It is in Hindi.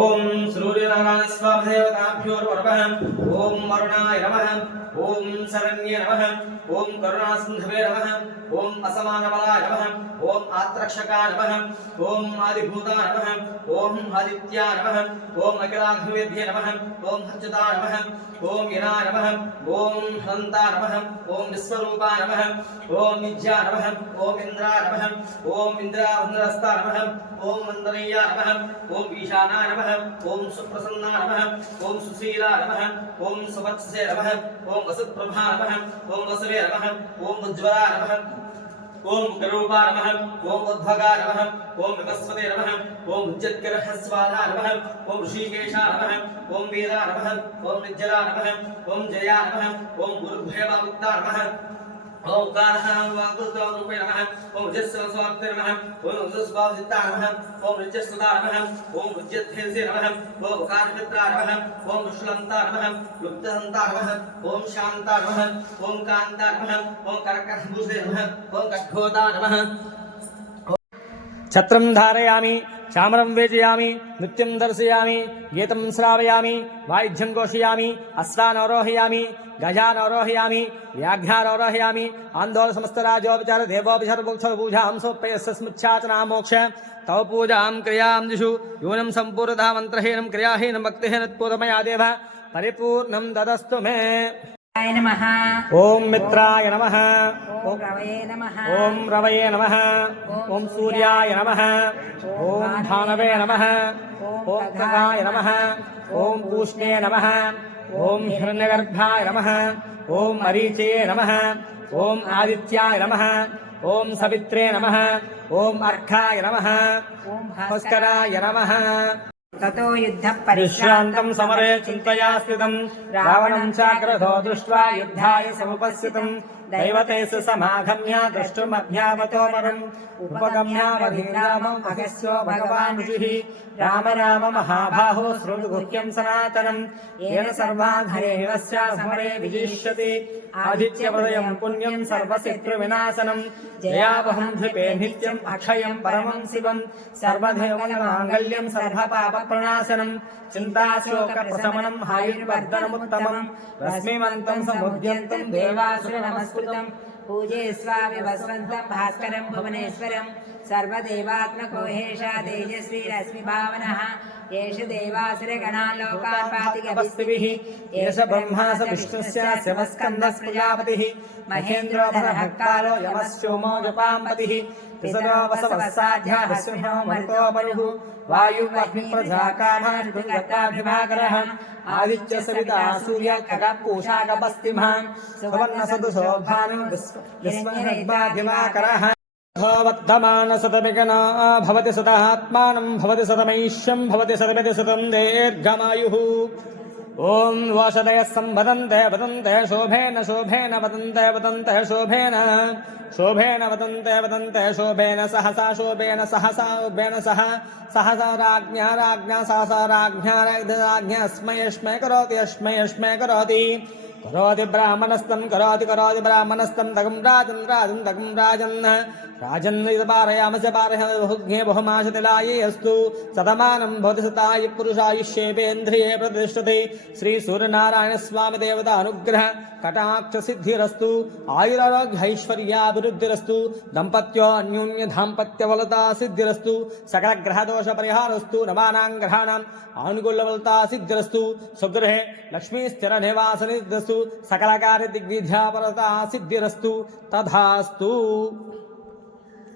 ॐ सूर्यनारायणस्वामदेवताभ्योर्वर्वः ॐ वरुणाय नमः। ఓం వరుణాయ నమః ఓం శరణ్య నమః ఓం కరుణాసింధవే నమః ఓం అసమానబలాయ నమః ఓం ఆత్రక్షకాయ నమః ఓం ఆదిభూతాయ నమః ఓం ఆదిత్యాయ నమః ఓం అఖిలాఘ్నవేద్య నమః ఓం హచ్యుతాయ నమః ఓం ఇరాయ నమః ఓం హంతాయ నమః ఓం విశ్వరూపాయ నమః ఓం విద్యాయ నమః ఓం ఇంద్రాయ నమః ఓం ఇంద్రావందరస్తాయ నమః ఓం మందరయ్యాయ నమః ఓం ఈశానాయ నమః ఓం సుప్రసన్నాయ నమః ఓం సుశీలాయ నమః ఓం సువత్సే నమః ఓం ओम वसत्प्रभा नमः ओम वसवे नमः ओम उज्ज्वला नमः ओम करूपा नमः ओम उद्भगा नमः ओम विवस्वते नमः ओम उज्जत्करः स्वाधा नमः ओम ऋषिकेशा नमः ओम वीरा नमः ओम निज्जला नमः ओम जया नमः ओम गुरुभयवामुक्ता नमः ओम कारहम वाकुस्तम रूपिणः ओम जस्य ओम जस्वादितारः ओम नित्यस्तदारः ओम विद्यथेसिरः ओम कार्यमित्रारः ओम विश्वंतारः लुप्तहंतारः ओम शांतारः ओम कांतारः ओम कर्कशभूषेरः ओम कठोदारः। छत्रं धारयामि। श्यामरं वेचयामि नृत्यं दर्शयामि, गीतं श्रावयामि वायुध्यं घोषयामि अस्त्रान् अरोहयामि गजान् अरोहयामि व्याघ्रान् अरोहयामि मोक्ष। तव पूजां क्रियाँ दिषु यूनं सम्पूर्णता, मन्त्रहीनं, क्रियाहीनं भक्तिहीनत्पूर्वमया देव। परिपूर्णं ददस्तु मे। ஓம் மித்ராய நம ஓம் ரவயே நம ஓம் சூர்யாய நம ஓம் தானவே நம ஓம் ககாய நம ஓம் பூஷ்ணே நம ஓம் ஹிரண்யகர்த்தாய நம ஓம் மரீச்சே நம ஓம் ஆதித்யாய நம ஓம் சவித்ரே நம ஓம் அர்க்காய நம ஓம் பாஸ்கராய நம ततो युद्धः परिश्रान्तम् समरे चिन्तया स्थितम् रावणम् चाग्रथो दृष्ट्वा युद्धाय समुपस्थितम् సముపస్థితం దైవతే సమాగమ్య ద్రష్టుమభ్యావతో పరం ఉపగమ్యావధీరామం అగస్యో భగవాన్ ఋషిః రామ రామ మహాబాహో శృణు గుహ్యం సనాతనం ఏన సర్వాఘరేవస్య సమరే విజిష్యతి ఆదిత్యప్రదయం పుణ్యం సర్వశత్రు వినాశనం జయావహం ధృపే నిత్యం అక్షయం పరమం శివం సర్వదేవమాంగళ్యం సర్వపాప ప్రణాశనం చింతాశోక संस्कृतं पूजे स्वामि वसन्तं भास्करं भुवनेश्वरं सर्वदेवात्मकोहेश तेजस्वीरश्मिभावनः। एष देवासुरगणालोकापातिकभिः एष ब्रह्मा महेन्द्रो यमस्योमो जपाम्पतिः। त्रिसरो वसवः साध्या विश्वनो मरुतो परुः आदित्य सविता सूर्य खगः पूषाकपस्तिमान् भानु विश्वनिर्वाधिवाकरः सतमिगना दीर्घमायुः। ॐ वसदयः सम्वदन्ते वदन्ते, शोभेन शोभेन, वदन्ते वदंत शोभेन। शोभेन, वदन्ते वदन्ते, शोभेन, सहसा शोभेन सहसा, शोभेन, सह सहसा, राज्ञा राज्ञा, सहसा, राज्ञा राज्ञा अस्मै अस्मै करोति। కరోతి బ్రాహ్మణస్థం కరోతి కరోతి బ్రాహ్మణస్థం తగం రాజన్ రాజన్ తగం రాజన్. రాజన్ పారయామస పారయే బహుమాశతిలాయే సతమానం సతమానం భవతిసతాయి పురుషాయుష్యేపేంద్రియే ప్రతిష్టతి. శ్రీ సూర్యనారాయణ స్వామి దేవత అనుగ్రహ కటాక్ష సిద్ధిరస్తు ఆయురారోగ్యైశ్వర్యాభివృద్ధిరస్తు దంపత్యో అన్యోన్య దాంపత్యవలతా సిద్ధిరస్తు. సకల గ్రహదోష పరిహారస్తు. నవానాం గ్రహాణం. ఆనుకూల్యవలతా సిద్ధిరస్తు. స్వగృహే లక్ష్మీ స్థిర నివాస సకలకార్య దిగ్విధ్యాపరత సిద్ధిరస్తు తథాస్తు.